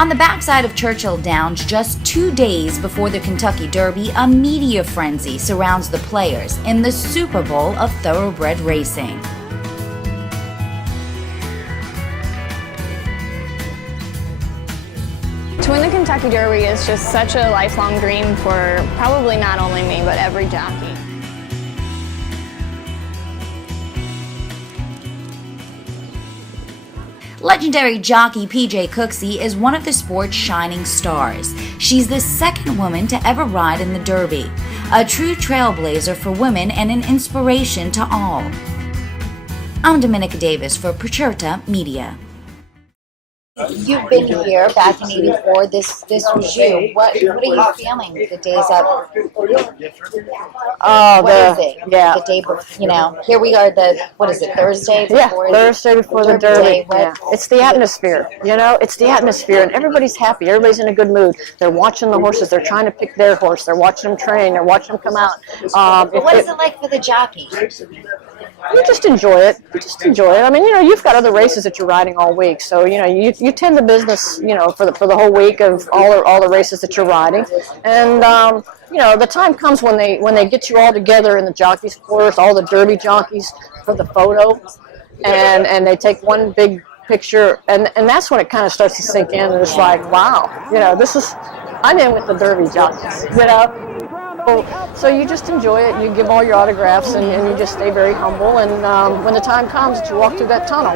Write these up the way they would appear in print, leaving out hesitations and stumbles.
On the backside of Churchill Downs, just 2 days before the Kentucky Derby, a media frenzy surrounds the players in the Super Bowl of thoroughbred racing. To win the Kentucky Derby is just such a lifelong dream for probably not only me, but every jockey. Legendary jockey P.J. Cooksey is one of the sport's shining stars. She's the second woman to ever ride in the Derby, a true trailblazer for women and an inspiration to all. I'm Domenica Davis for Prachurta Media. You've been here back in '84. This was you. What are you feeling the days up? Oh, What is it? Yeah. The day before, here we are. What is it? Thursday before. Yeah, Thursday before the Derby. Yeah. It's the atmosphere. It's the atmosphere, and everybody's happy. Everybody's in a good mood. They're watching the horses. They're trying to pick their horse. They're watching them train. They're watching them come out. What is it like for the jockey? You just enjoy it. I mean, you've got other races that you're riding all week, so you tend the business, for the whole week of all the races that you're riding, and the time comes when they get you all together in the jockeys' quarters, all the Derby jockeys for the photo, and they take one big picture, and that's when it kind of starts to sink in, and it's like, wow, I'm in with the Derby jockeys, So you just enjoy it, you give all your autographs, and you just stay very humble, and when the time comes that you walk through that tunnel,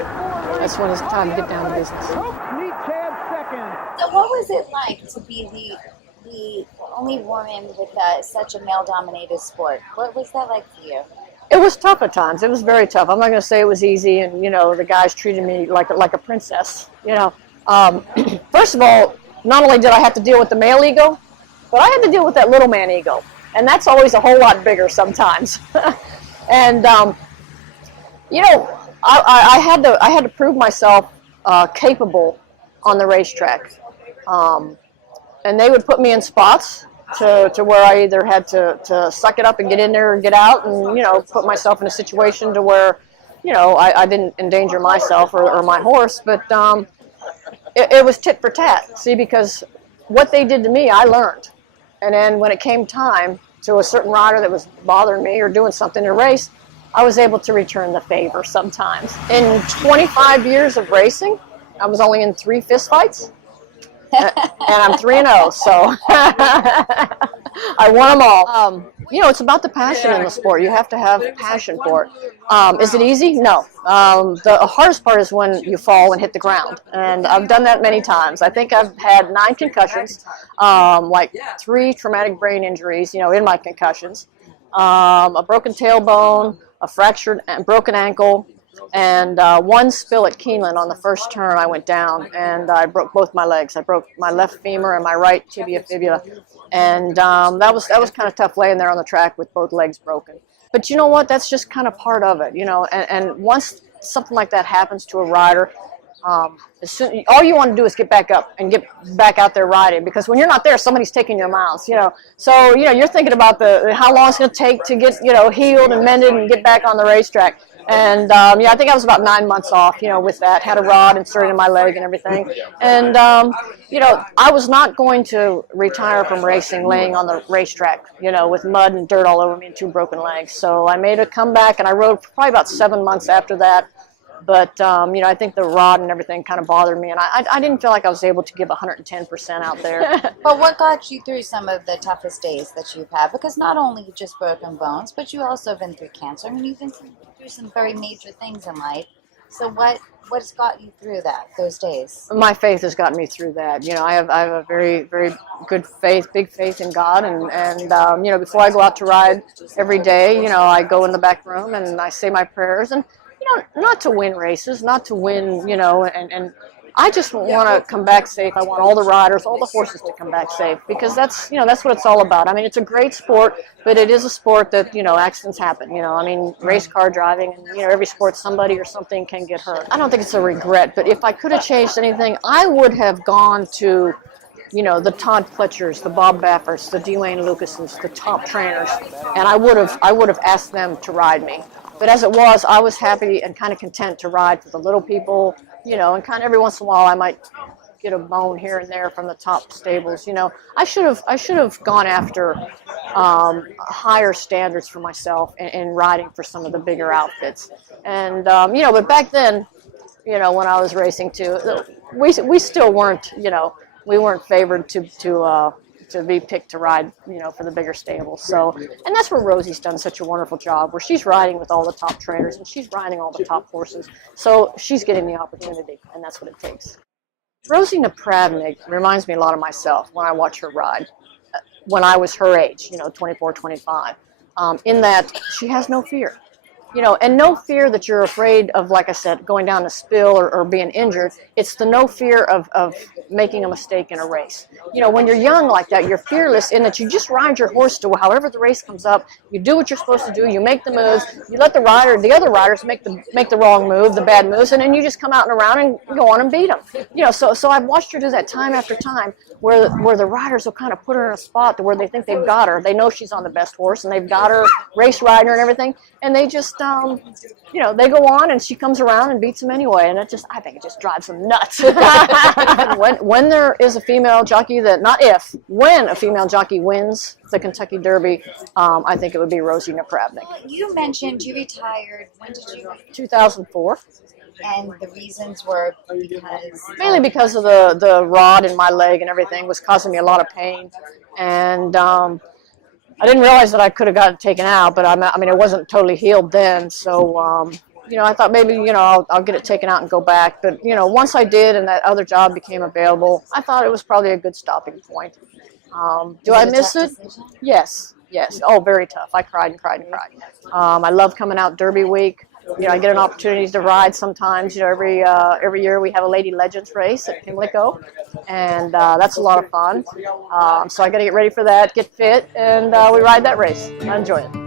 that's when it's time to get down to business. So what was it like to be the only woman with such a male-dominated sport? What was that like for you? It was tough at times. It was very tough. I'm not going to say it was easy, and the guys treated me like a princess. First of all, not only did I have to deal with the male ego, but I had to deal with that little man ego, and that's always a whole lot bigger sometimes. And I had to prove myself capable on the racetrack, and they would put me in spots to where I either had to suck it up and get in there or get out, and put myself in a situation to where I didn't endanger myself or my horse, but it was tit for tat. See, because what they did to me, I learned, and then when it came time to a certain rider that was bothering me or doing something in a race, I was able to return the favor sometimes. In 25 years of racing, I was only in 3 fistfights, and I'm 3-0, so I won them all. It's about the passion in the sport. You have to have passion for it. Is it easy? No. The hardest part is when you fall and hit the ground, and I've done that many times. I think I've had 9 concussions, like 3 traumatic brain injuries, in my concussions, a broken tailbone, a fractured and broken ankle, and 1 spill at Keeneland on the first turn. I went down and I broke both my legs. I broke my left femur and my right tibia fibula, and that was kind of tough laying there on the track with both legs broken. But you know what? That's just kind of part of it, And once something like that happens to a rider, all you want to do is get back up and get back out there riding, because when you're not there, somebody's taking your miles, So you're thinking about how long it's going to take to get healed and mended and get back on the racetrack. And I think I was about 9 months off, with that. Had a rod inserted in my leg and everything. And I was not going to retire from racing laying on the racetrack, with mud and dirt all over me and 2 broken legs. So I made a comeback, and I rode probably about 7 months after that. But, I think the rod and everything kind of bothered me, and I didn't feel like I was able to give 110% out there. But what got you through some of the toughest days that you've had? Because not only just broken bones, but you also have been through cancer. I mean, you've been through some very major things in life. So what's got you through those days? My faith has gotten me through that. I have a very, very good faith, big faith in God, and before I go out to ride every day, I go in the back room and I say my prayers, and not to win races, not to win, and I just want to come back safe. I want all the riders, all the horses to come back safe, because that's what it's all about. I mean, it's a great sport, but it is a sport that, accidents happen, race car driving, and, every sport somebody or something can get hurt. I don't think it's a regret, but if I could have changed anything, I would have gone to, the Todd Pletchers, the Bob Bafferts, the Dwayne Lucases, the top trainers, and I would have asked them to ride me. But as it was, I was happy and kind of content to ride for the little people, and kind of every once in a while I might get a bone here and there from the top stables. You know, I should have gone after higher standards for myself in riding for some of the bigger outfits. And you know, but back then, you know, when I was racing too, we still weren't, you know, we weren't favored to be picked to ride, you know, for the bigger stables. So, and that's where Rosie's done such a wonderful job, where she's riding with all the top trainers and she's riding all the top horses. So she's getting the opportunity, and that's what it takes. Rosie Napravnik reminds me a lot of myself when I watch her ride, when I was her age, you know, 24, 25, in that she has no fear. You know, and no fear that you're afraid of, like I said, going down a spill or being injured. It's the no fear of making a mistake in a race. You know, when you're young like that, you're fearless in that you just ride your horse to however the race comes up. You do what you're supposed to do. You make the moves. You let the other riders make the wrong move, the bad moves, and then you just come out and around and go on and beat them. You know, so I've watched her do that time after time, where the riders will kind of put her in a spot to where they think they've got her. They know she's on the best horse and they've got her race riding her and everything, and they just you know, they go on and she comes around and beats them anyway, and I think it just drives them nuts. when there is a female jockey when a female jockey wins the Kentucky Derby, I think it would be Rosie Napravnik. You mentioned you retired. When did you? 2004. And the reasons were because? Mainly because of the rod in my leg and everything was causing me a lot of pain, and I didn't realize that I could have got it taken out, but I mean, it wasn't totally healed then. So, you know, I thought maybe, you know, I'll get it taken out and go back. But, you know, once I did and that other job became available, I thought it was probably a good stopping point. Do I miss it? Yes. Oh, very tough. I cried and cried and cried. I love coming out Derby week. You know, I get an opportunity to ride sometimes. You know, every year we have a Lady Legends race at Pimlico, and that's a lot of fun. So I got to get ready for that, get fit, and we ride that race. I enjoy it.